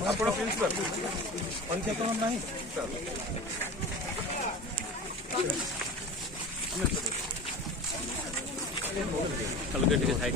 ଆପଣ ପ୍ରିନ୍ସିପାଲ ପରୀକ୍ଷା ତ ନାହିଁ अलग टिके साइड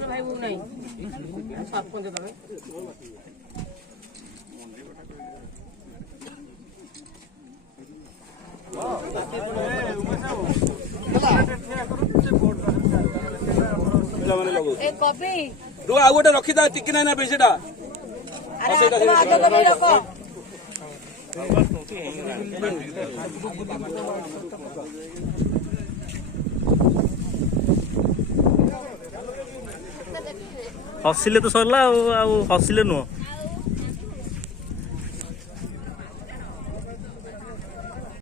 भाई वो नहीं सरपंच तमें आ गोटे रखीदा टिकी ना पैसा हसिले तो सरला हसिले नुह